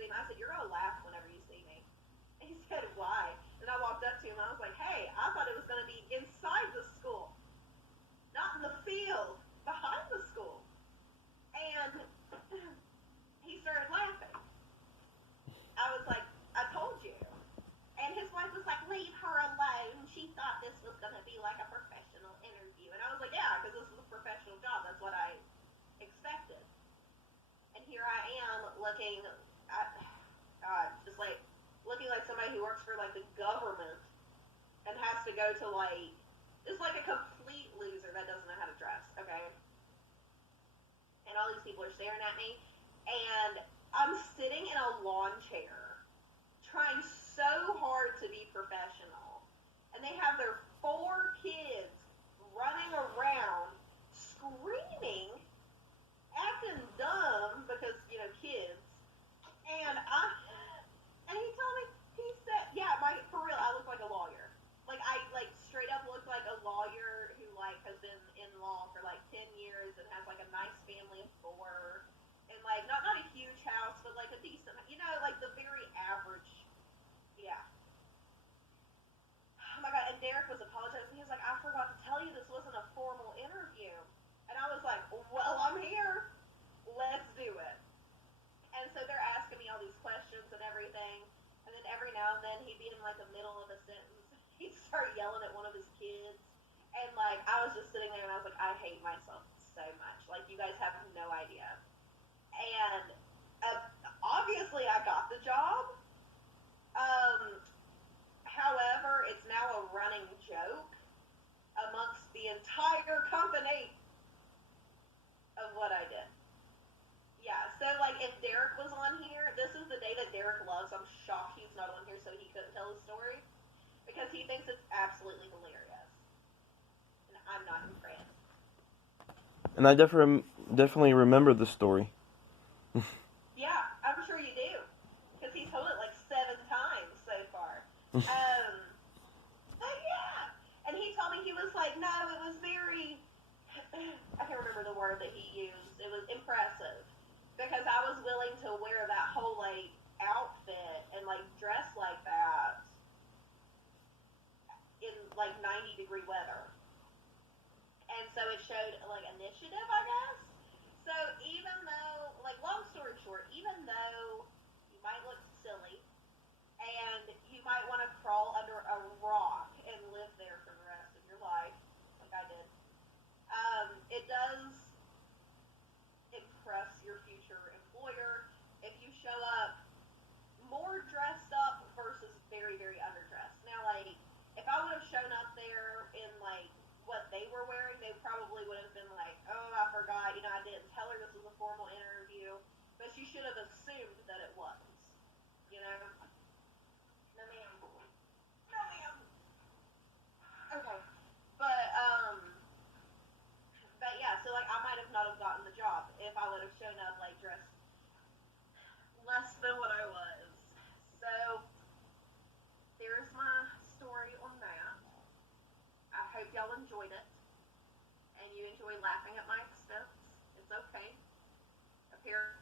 to him, I said, "You're gonna laugh whenever you see me." And he said, "Why?" And I walked up to him and I was like, "Hey, I thought it was gonna be inside the school, not in the field behind the school." And he started laughing. I was like, "I told you." And his wife was like, "Leave her alone. She thought this was going to be like a professional interview." And I was like, "Yeah, because this is a professional job. That's what I expected." And here I am looking at, just like, looking like somebody who works for, like, the government and has to go to, like, just like a complete loser that doesn't know how to dress, okay? And all these people are staring at me. And I'm sitting in a lawn chair trying so hard to be professional. And they have their 4 kids running around, screaming, acting dumb because, kids. And he told me, he said, yeah, for real, I look like a lawyer. Like, I, straight up look like a lawyer who, has been in law for, 10 years and has, a nice family of 4. And, not a huge house, but, a decent, the very average. Yeah. Oh my God, and Derek was apologizing. He was like, "I forgot to tell you this wasn't a formal interview." And I was like, "Well, I'm here. Let's do it." And so they're asking me all these questions and everything. And then every now and then he'd be in the middle of a sentence. He'd start yelling at one of his kids. And I was just sitting there and I was like, I hate myself so much. You guys have no idea. And obviously I got the job. However, it's now a running joke amongst the entire company of what I did. Yeah, so if Derek was on here, this is the day that Derek loves. I'm shocked he's not on here so he couldn't tell his story because he thinks it's absolutely hilarious. And I'm not impressed. And I definitely remember the story. Yeah, I'm sure you do. Because he's told it 7 times so far. But yeah. And he told me, he was like, no, it was very, I can't remember the word that he used. It was impressive. Because I was willing to wear that whole, outfit and, dress like that in, 90-degree weather. And so it showed, initiative, I guess. So even though, long story short, even though you might look silly and you might want to crawl under a rock and live there for the rest of your life, like I did, it does impress your future employer if you show up more dressed up versus very, very underdressed. Now, if I would have shown up there in, what they were wearing, they probably would have been like, "Oh, I forgot, I didn't tell her this was a formal interview," but she should have assumed that it was, No, ma'am. No, ma'am. Okay. But yeah, so, I might have not have gotten the job if I would have shown up, dressed less than what I was. So, there's my story on that. I hope y'all enjoyed it. And you enjoy laughing at my expense. It's okay. Apparently